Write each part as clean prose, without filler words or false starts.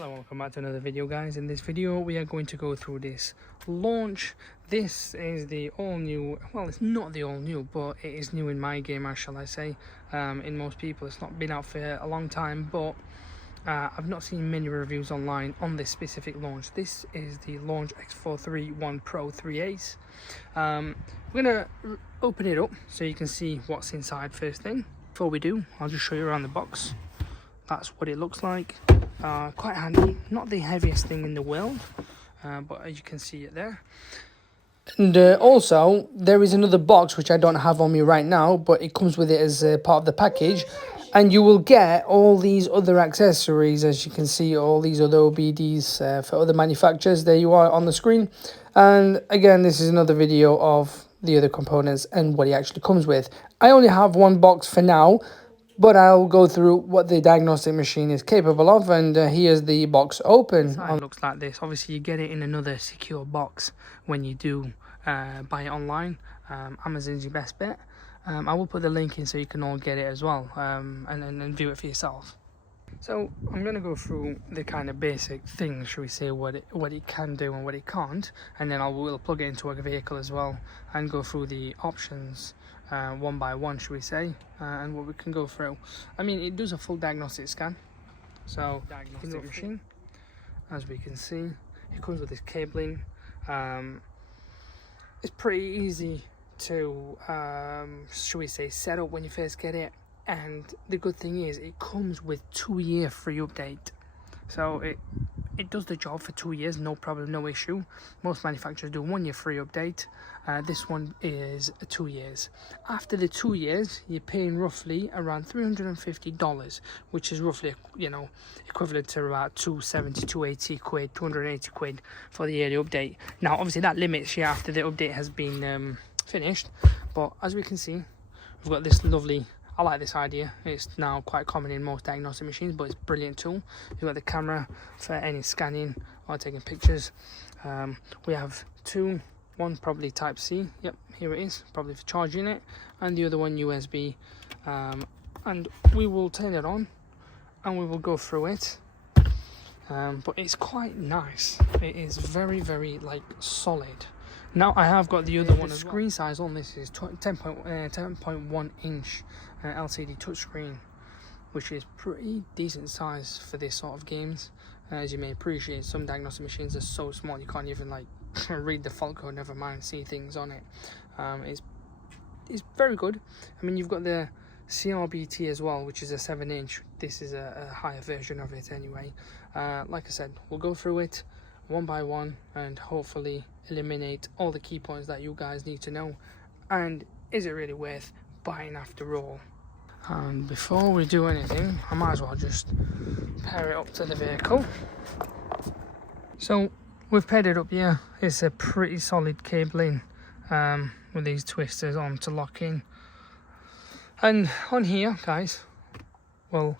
Hello, welcome back to another video, guys. In this video we are going to go through this launch. This is the all new, well, it's not the all new, but it is new in my gamer, shall I say. In most people it's not been out for a long time, but I've not seen many reviews online on this specific launch. This is the launch X431 Pro3 Ace. We're gonna open it up so you can see what's inside first thing. Before we do, I'll just show you around the box. That's what it looks like. Quite handy, not the heaviest thing in the world, but as you can see it there. And also there is another box which I don't have on me right now, but it comes with it as part of the package, and you will get all these other accessories. As you can see, all these other OBDs for other manufacturers. There you are on the screen. And again, this is another video of the other components and what it actually comes with. I only have one box for now, but I'll go through what the diagnostic machine is capable of, and here's the box open. It looks like this. Obviously you get it in another secure box when you do buy it online. Amazon's your best bet. I will put the link in so you can all get it as well, and view it for yourself. So I'm going to go through the kind of basic things, should we say, what it can do and what it can't, and then we'll plug it into a vehicle as well and go through the options one by one, should we say, and what we can go through. I mean, it does a full diagnostic scan, so diagnostic machine, as we can see. It comes with this cabling. It's pretty easy to should we say set up when you first get it, and the good thing is it comes with 2-year free update, so it does the job for 2 years, no problem, no issue. Most manufacturers do 1 year free update. This one is 2 years. After the 2 years, you're paying roughly around $350, which is roughly, you know, equivalent to about 270, 280 quid, 280 quid for the yearly update. Now, obviously that limits you after the update has been finished, but as we can see, we've got this lovely, I like this idea. It's now quite common in most diagnostic machines, but it's a brilliant tool. You've got the camera for any scanning or taking pictures. We have one probably type C, yep, here it is, probably for charging it, and the other one USB. And we will turn it on and we will go through it. But it's quite nice. It is very, very like solid. Now I have got the other one. The screen size on this is 10.1 inch LCD touchscreen, which is pretty decent size for this sort of games. As you may appreciate, some diagnostic machines are so small you can't even like read the fault code, never mind see things on it. It's very good. I mean, you've got the CRBT as well, which is a 7-inch. This is a higher version of it anyway. Like I said, we'll go through it one by one and hopefully eliminate all the key points that you guys need to know, and is it really worth buying after all. And before we do anything, I might as well just pair it up to the vehicle. So we've paired it up here. It's a pretty solid cabling with these twisters on to lock in, and on here, guys, we'll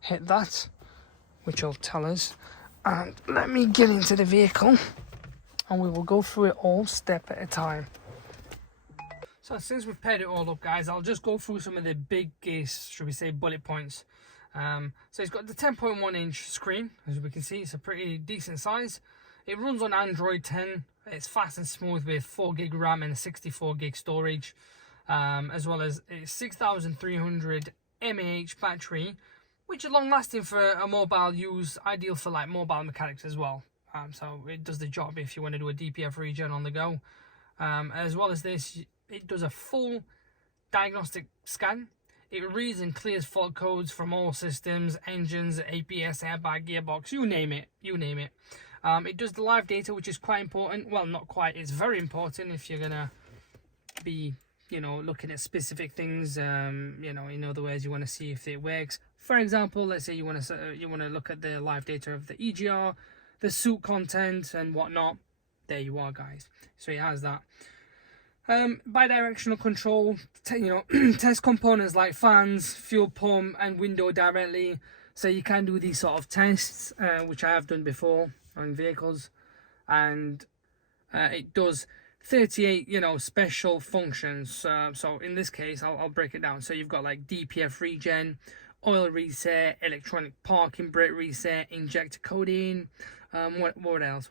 hit that, which will tell us. And let me get into the vehicle and we will go through it all step at a time. So since we've paired it all up, guys, I'll just go through some of the biggest, should we say, bullet points. So it's got the 10.1 inch screen. As we can see, it's a pretty decent size. It runs on Android 10. It's fast and smooth with 4 gig RAM and 64 gig storage, as well as a 6300 mAh battery, which is long lasting for a mobile use, ideal for like mobile mechanics as well. So it does the job if you want to do a DPF regen on the go. As well as this, it does a full diagnostic scan. It reads and clears fault codes from all systems, engines, ABS, airbag, gearbox, you name it, you name it. It does the live data, which is quite important. Well, not quite, it's very important if you're gonna be, you know, looking at specific things. You know, in other words, you want to see if it works. For example, let's say you want to look at the live data of the EGR, the suit content and whatnot. There you are, guys. So it has that. Bi-directional control, you know, test components like fans, fuel pump and window directly. So you can do these sort of tests, which I have done before on vehicles. And it does 38, you know, special functions. So in this case, I'll break it down. So you've got like DPF regen, oil reset, electronic parking brake reset, injector coding, what else,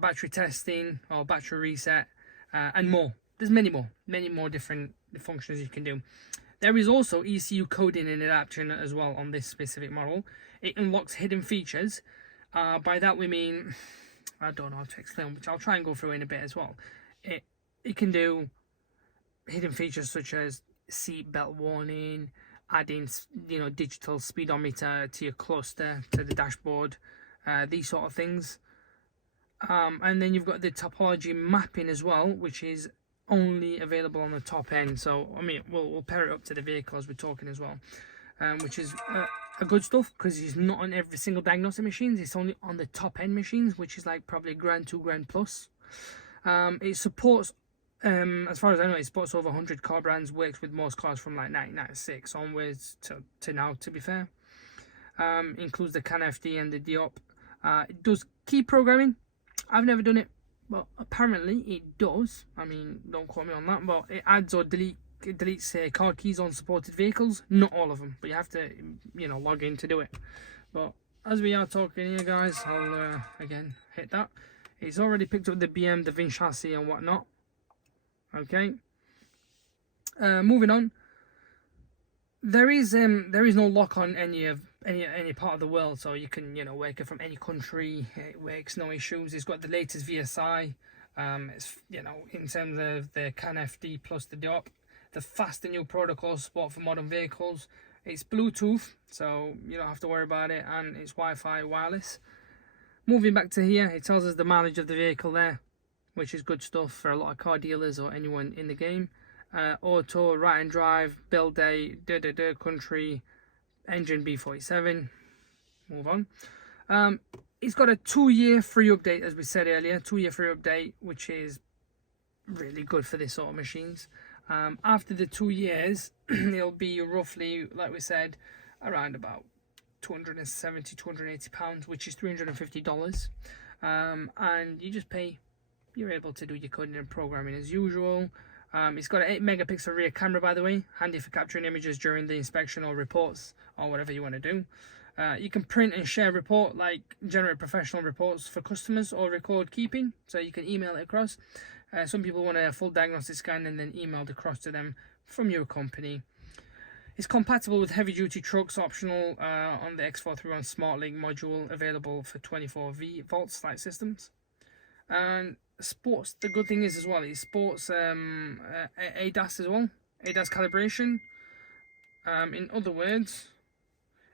battery testing or battery reset, and more. There's many more different functions you can do. There is also ECU coding and adaptation as well on this specific model. It unlocks hidden features. By that we mean, I don't know how to explain, which I'll try and go through in a bit as well. It can do hidden features such as seat belt warning, adding digital speedometer to your cluster, to the dashboard, these sort of things. And then you've got the topology mapping as well, which is only available on the top end. So I mean, we'll pair it up to the vehicle as we're talking as well, which is a good stuff, because it's not on every single diagnostic machines. It's only on the top end machines, which is like probably $1,000, $2,000 plus. It supports, as far as I know, it supports over 100 car brands. Works with most cars from like 1996 onwards to now, to be fair. Includes the CAN FD and the DIOP. It does key programming. I've never done it, but apparently it does. I mean, don't quote me on that, but it adds or deletes card keys on supported vehicles. Not all of them, but you have to log in to do it. But as we are talking here, guys, I'll again hit that. It's already picked up the BM, the VIN chassis and whatnot. Okay, moving on. There is no lock on any part of the world, so you can work it from any country. It works, no issues. It's got the latest VSI. It's in terms of the CAN FD plus the DIOP, the faster new protocol support for modern vehicles. It's Bluetooth, so you don't have to worry about it, and it's Wi-Fi wireless. Moving back to here, it tells us the mileage of the vehicle there, which is good stuff for a lot of car dealers or anyone in the game. Auto, right and drive, build date, country, engine B47. Move on. It's got a 2-year free update, as we said earlier. 2-year free update, which is really good for this sort of machines. After the 2 years, it'll be roughly, like we said, around about £270, £280, which is $350. And you just pay. You're able to do your coding and programming as usual. It's got an 8 megapixel rear camera, by the way, handy for capturing images during the inspection or reports or whatever you want to do. You can print and share report, like generate professional reports for customers or record keeping, so you can email it across. Some people want a full diagnostic scan and then emailed across to them from your company. It's compatible with heavy duty trucks, optional on the X431 Smart Link module, available for 24 volts light systems. And sports, the good thing is as well, it sports ADAS as well, ADAS calibration. In other words,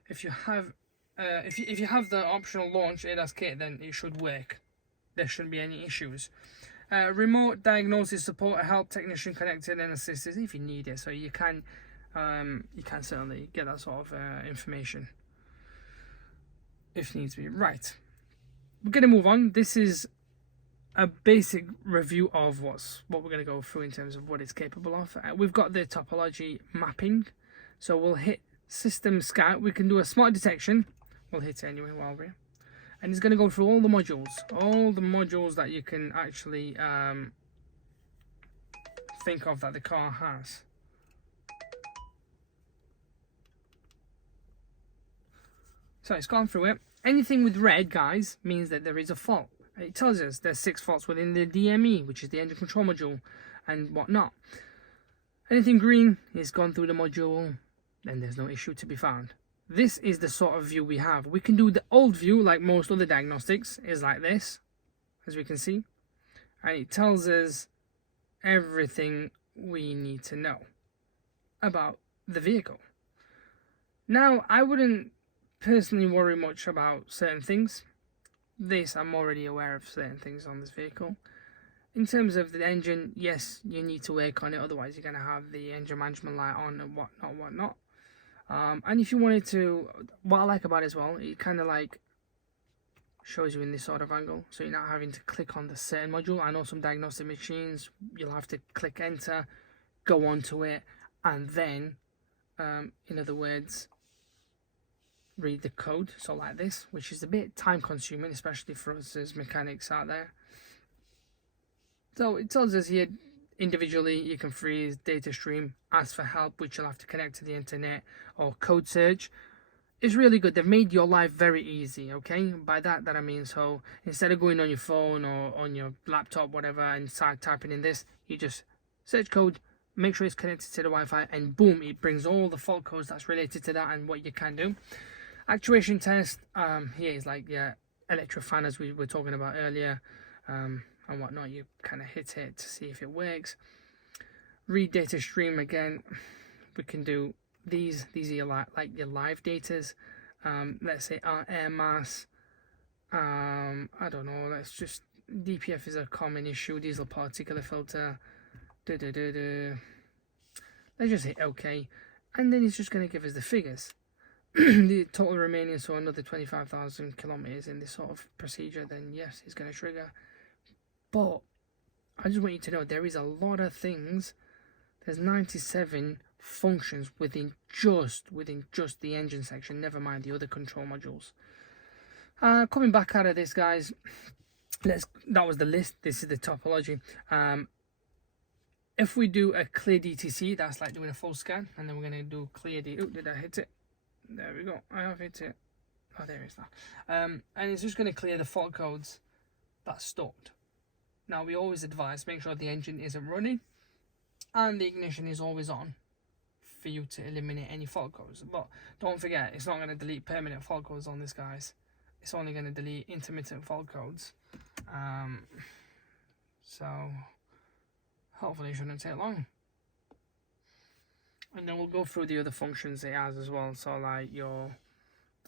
if you have the optional launch ADAS kit, then it should work. There shouldn't be any issues. Remote diagnosis support, a help technician connected and assisted if you need it. So you can certainly get that sort of information if needs be. Right, we're gonna move on. This is a basic review of what we're going to go through in terms of what it's capable of. We've got the topology mapping, so we'll hit system scout. We can do a smart detection. We'll hit it anyway while we're here, and it's going to go through all the modules that you can actually think of that the car has. So it's gone through it. Anything with red, guys, means that there is a fault. It tells us there's 6 faults within the DME, which is the engine control module, and whatnot. Anything green is gone through the module, then there's no issue to be found. This is the sort of view we have. We can do the old view, like most other diagnostics, is like this, as we can see. And it tells us everything we need to know about the vehicle. Now, I wouldn't personally worry much about certain things. I'm already aware of certain things on this vehicle. In terms of the engine, yes, you need to work on it, otherwise you're going to have the engine management light on and whatnot. And if you wanted to, what I like about it as well, it kind of like shows you in this sort of angle, so you're not having to click on the certain module. I know some diagnostic machines, you'll have to click enter, go onto it, and then, in other words, read the code, so like this, which is a bit time consuming, especially for us as mechanics out there. So it tells us here individually you can freeze, data stream, ask for help, which you'll have to connect to the internet, or code search. it's really good. They've made your life very easy, okay? By that I mean, so instead of going on your phone or on your laptop, whatever, and start typing in this, you just search code, make sure it's connected to the Wi-Fi, and boom, it brings all the fault codes that's related to that and what you can do. Actuation test, here is like, yeah, electric fan, as we were talking about earlier, and whatnot. You kind of hit it to see if it works. Read data stream, again, we can do these are your like your live datas. Let's say our air mass, I don't know, let's just, DPF is a common issue, diesel particulate filter, let's just hit OK, and then it's just going to give us the figures. The total remaining, so another 25,000 kilometers in this sort of procedure, then yes, it's going to trigger. But I just want you to know there is a lot of things. There's 97 functions within just the engine section, never mind the other control modules. Coming back out of this, guys, that was the list. This is the topology. If we do a clear DTC, that's like doing a full scan, and then we're going to do clear D. Oh, did I hit it? There we go, I have hit it. Oh, there it is now. And it's just going to clear the fault codes that's stored. Now, we always advise make sure the engine isn't running and the ignition is always on for you to eliminate any fault codes. But don't forget, it's not going to delete permanent fault codes on this, guys. It's only going to delete intermittent fault codes. So hopefully it shouldn't take long. And then we'll go through the other functions it has as well. So like your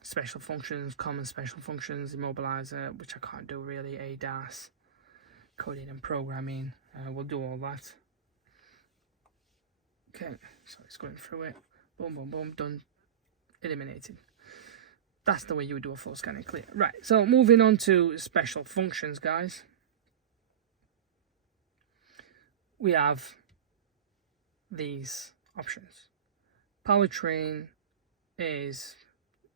special functions, common special functions, immobilizer, which I can't do really, ADAS, coding and programming. We'll do all that. Okay, so it's going through it. Boom, boom, boom, done. Eliminated. That's the way you would do a full scan and clear. Right, so moving on to special functions, guys. We have these options. Powertrain is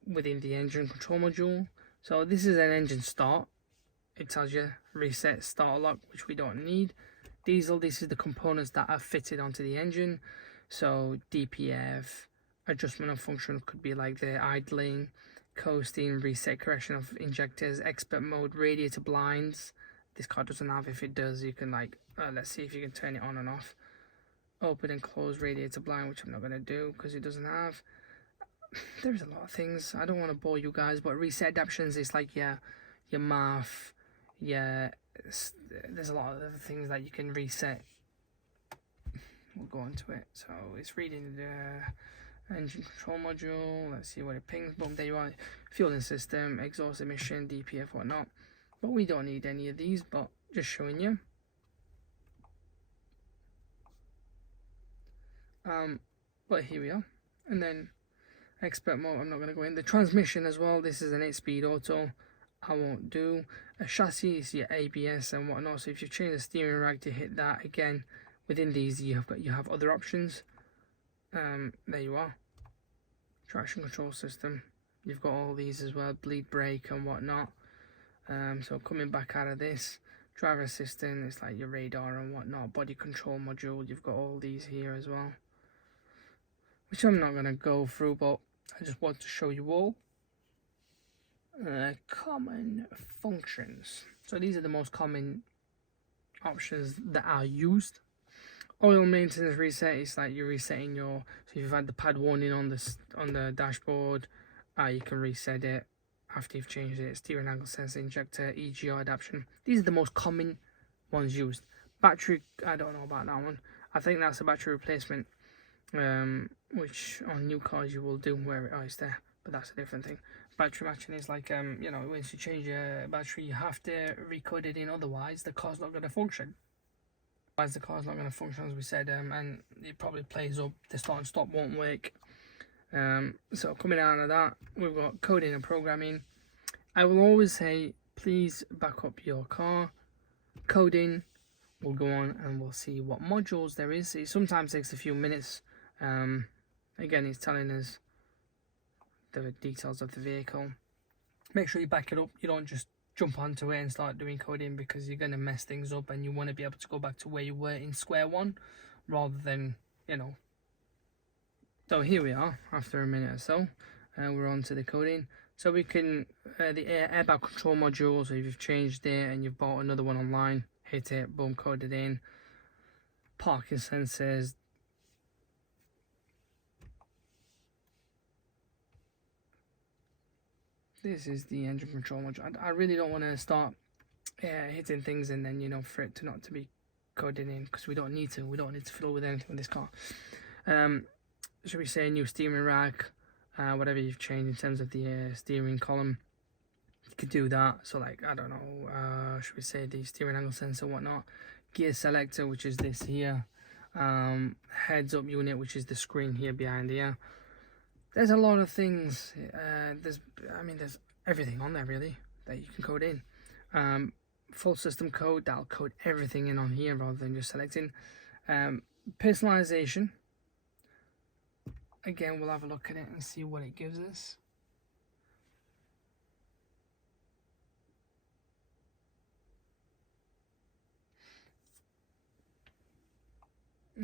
within the engine control module. So this is an engine start. It tells you reset start lock, which we don't need. Diesel, this is the components that are fitted onto the engine. So DPF, adjustment of function could be like the idling, coasting, reset correction of injectors, expert mode, radiator blinds. This car doesn't have. If it does, you can like, let's see if you can turn it on and off. Open and close radiator blind, which I'm not going to do because it doesn't have. There's a lot of things. I don't want to bore you guys, but reset adaptions is like your math, there's a lot of other things that you can reset. We'll go into it. So it's reading the engine control module. Let's see what it pings. Boom, there you are. Fueling system, exhaust emission, DPF, whatnot. But we don't need any of these, but just showing you. But here we are. And then expert mode, I'm not going to go in. The transmission as well, this is an 8-speed auto. I won't do. A chassis is your ABS and whatnot. So if you change the steering rack to hit that, again, within these you have other options. There you are. Traction control system. You've got all these as well, bleed brake and whatnot. So coming back out of this, driver assistant, it's like your radar and whatnot. Body control module, you've got all these here as well, which I'm not going to go through, but I just want to show you all. Common functions. So these are the most common options that are used. Oil maintenance reset is like you're resetting your, so if you've had the pad warning on the dashboard, you can reset it after you've changed it. Steering angle sensor, injector, EGR adaptation. These are the most common ones used. Battery, I don't know about that one. I think that's a battery replacement, which on new cars you will do where it is there, but that's a different thing. Battery matching is like, you know, once you change your battery, you have to recode it in, otherwise the car's not going to function. Otherwise the car's not going to function, as we said, and it probably plays up, the start and stop won't work. So coming out of that, we've got coding and programming. I will always say, please back up your car. Coding, we'll go on and we'll see what modules there is. It sometimes takes a few minutes. Again, it's telling us the details of the vehicle. Make sure you back it up. You don't just jump onto it and start doing coding, because you're going to mess things up and you want to be able to go back to where you were in square one, rather than, you know. So here we are after a minute or so. and we're on to the coding. So we can, the airbag control module, so if you've changed it and you've bought another one online, hit it, boom, code it in. Parking sensors. This is the engine control module. I really don't want to start hitting things and then, you know, for it to not to be coded in, because we don't need to. We don't need to fiddle with anything with this car. Should we say new steering rack, whatever you've changed in terms of the steering column, you could do that. So like, I don't know, should we say the steering angle sensor, whatnot, gear selector, which is this here, heads up unit, which is the screen here behind here. There's a lot of things. There's everything on there really that you can code in. Full system code, that'll code everything in on here rather than just selecting. Personalization. Again, we'll have a look at it and see what it gives us.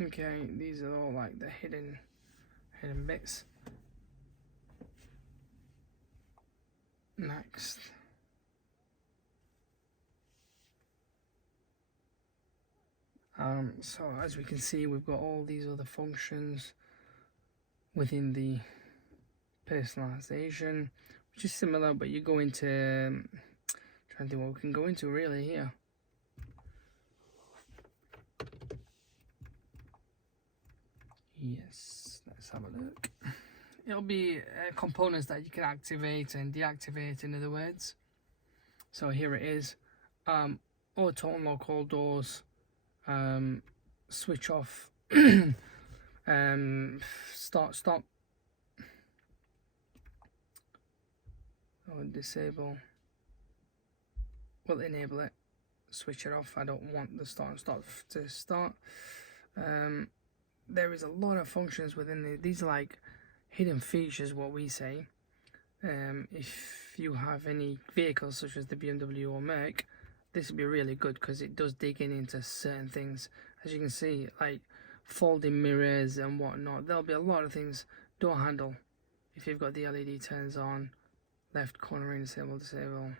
Okay, these are all like the hidden bits. Next. So as we can see, we've got all these other functions within the personalization, which is similar, but you go into trying to think what we can go into really here. Yes, let's have a look. It'll be components that you can activate and deactivate, in other words. So here it is. Auto unlock all doors, switch off, stop, or disable. We'll enable it, switch it off. I don't want the start and stop to start. There is a lot of functions within these are like hidden features, what we say. If you have any vehicles such as the BMW or Merc, this would be really good because it does dig into certain things. As you can see, like folding mirrors and whatnot, there'll be a lot of things. Door handle, if you've got the LED turns on, left cornering, disable.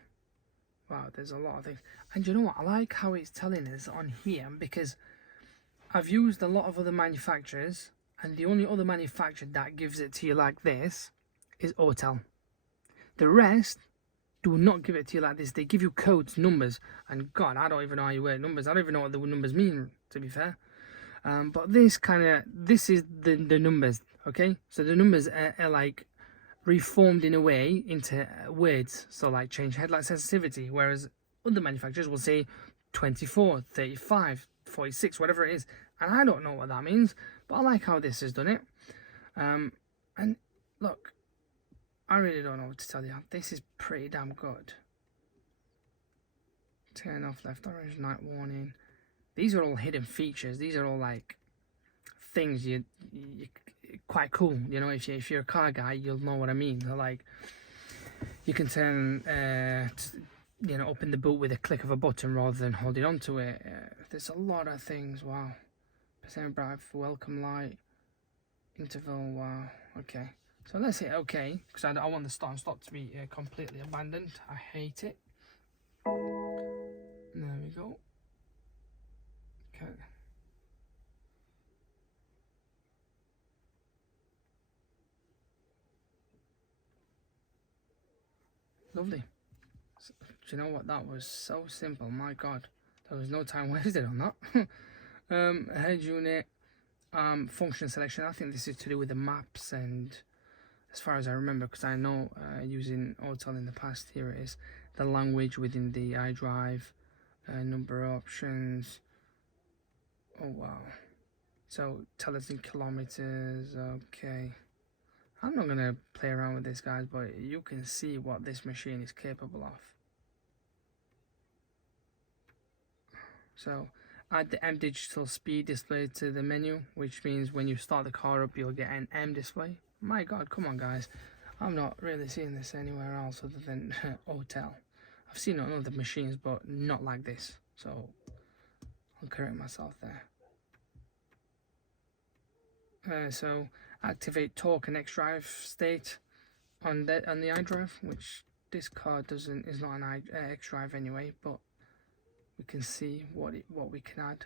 Wow, there's a lot of things. And you know what, I like how it's telling us on here, because I've used a lot of other manufacturers, and the only other manufacturer that gives it to you like this is Autel. The rest do not give it to you like this. They give you codes, numbers, and God, I don't even know how you word numbers. I don't even know what the numbers mean, to be fair. But this is the numbers, okay? So the numbers are like reformed in a way into words. So like change headlight sensitivity, whereas other manufacturers will say 24, 35, 46, whatever it is. And I don't know what that means, but I like how this has done it. And look, I really don't know what to tell you. This is pretty damn good. Turn off left orange night warning. These are all hidden features. These are all like things you quite cool. You know, if you're a car guy, you'll know what I mean. They're like, you can turn you know, open the boot with a click of a button rather than holding onto it. There's a lot of things. Wow. Percent bright for welcome light. Interval. Wow. Okay. So let's hit OK, because I want the start and stop to be completely abandoned. I hate it. There we go. Okay. Lovely. So, do you know what? That was so simple. My God, there was no time wasted on that. Head unit, function selection. I think this is to do with the maps, and as far as I remember, because I know using Autel in the past, here it is. The language within the iDrive, number of options. Oh wow. So tell us in kilometers. Okay. I'm not going to play around with this, guys, but you can see what this machine is capable of. So add the M digital speed display to the menu, which means when you start the car up, you'll get an M display. My God, come on, guys. I'm not really seeing this anywhere else other than Autel. I've seen it on other machines, but not like this. So I'll correct myself there. So activate torque and X drive state. on the iDrive, which this card is not an X drive anyway, but we can see what we can add.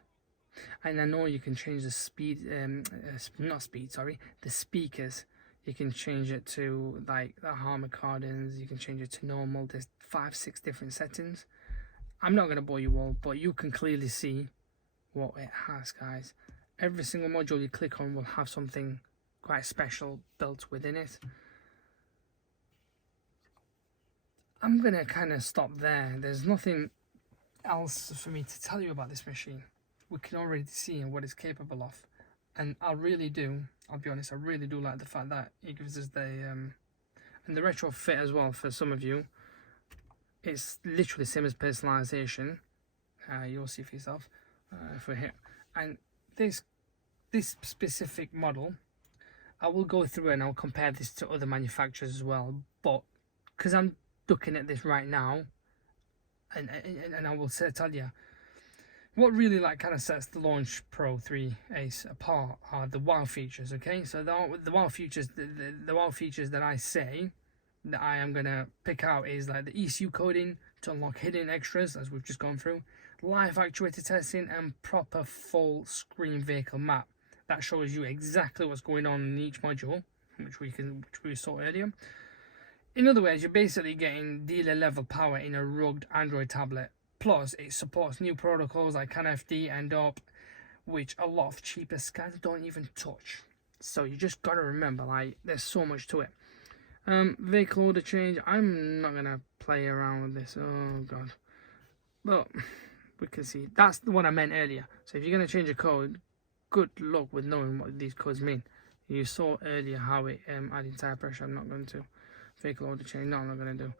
And I know you can change the speed, the speakers. You can change it to like the harmonic, you can change it to normal. There's 5-6 different settings. I'm not going to bore you all, but you can clearly see what it has, guys. Every single module you click on will have something quite special built within it. I'm going to kind of stop there. There's nothing else for me to tell you about this machine. We can already see what it's capable of. And I'll be honest, I really do like the fact that it gives us the and the retrofit as well. For some of you, it's literally the same as personalization. You'll see for yourself if we're here. And this specific model, I will go through and I'll compare this to other manufacturers as well. But because I'm looking at this right now, and I will tell you, what really kind of sets the Launch Pro 3 Ace apart are the wow features. Okay, so the wow features, the wow features that I say that I am gonna pick out is like the ECU coding to unlock hidden extras, as we've just gone through, live actuator testing, and proper full screen vehicle map that shows you exactly what's going on in each module, which we saw earlier. In other words, you're basically getting dealer level power in a rugged Android tablet. Plus, it supports new protocols like CanFD and UP, which a lot of cheaper scans don't even touch. So you just gotta remember, like, there's so much to it. Vehicle order change. I'm not gonna play around with this. Oh god. But we can see that's the one I meant earlier. So if you're gonna change a code, good luck with knowing what these codes mean. You saw earlier how it added tire pressure. I'm not going to. Vehicle order change. No, I'm not gonna do.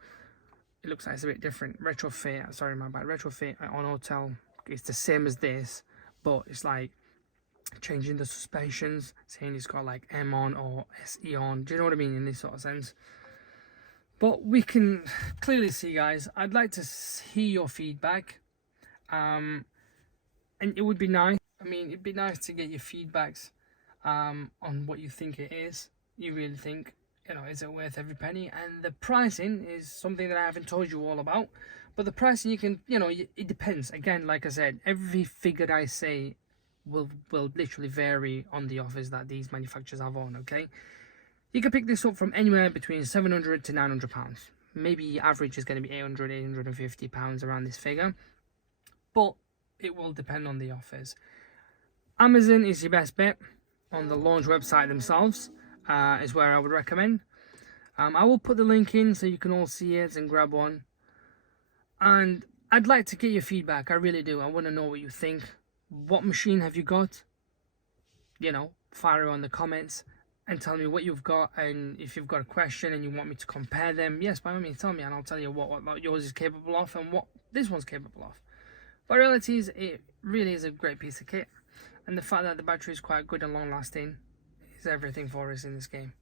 It looks like it's a bit different. Retrofit, sorry, my bad. Retrofit on hotel, it's the same as this, but it's like changing the suspensions, saying it's got like M on or SE on. Do you know what I mean in this sort of sense? But we can clearly see, guys, I'd like to hear your feedback. And it would be nice. I mean, it'd be nice to get your feedbacks on what you think it is. You really think, you know, is it worth every penny? And the pricing is something that I haven't told you all about. But the pricing, you can, you know, it depends. Again, like I said, every figure that I say will literally vary on the offers that these manufacturers have on, okay? You can pick this up from anywhere between £700 to £900. Maybe average is going to be £800, £850 around this figure. But it will depend on the offers. Amazon is your best bet. On the launch website themselves is where I would recommend. I will put the link in so you can all see it and grab one. And I'd like to get your feedback. I really do. I want to know what you think. What machine have you got? You know, fire it on the comments and tell me what you've got. And if you've got a question and you want me to compare them, yes, by all means, tell me, and I'll tell you what yours is capable of and what this one's capable of. But reality is, it really is a great piece of kit. And the fact that the battery is quite good and long lasting is everything for us in this game.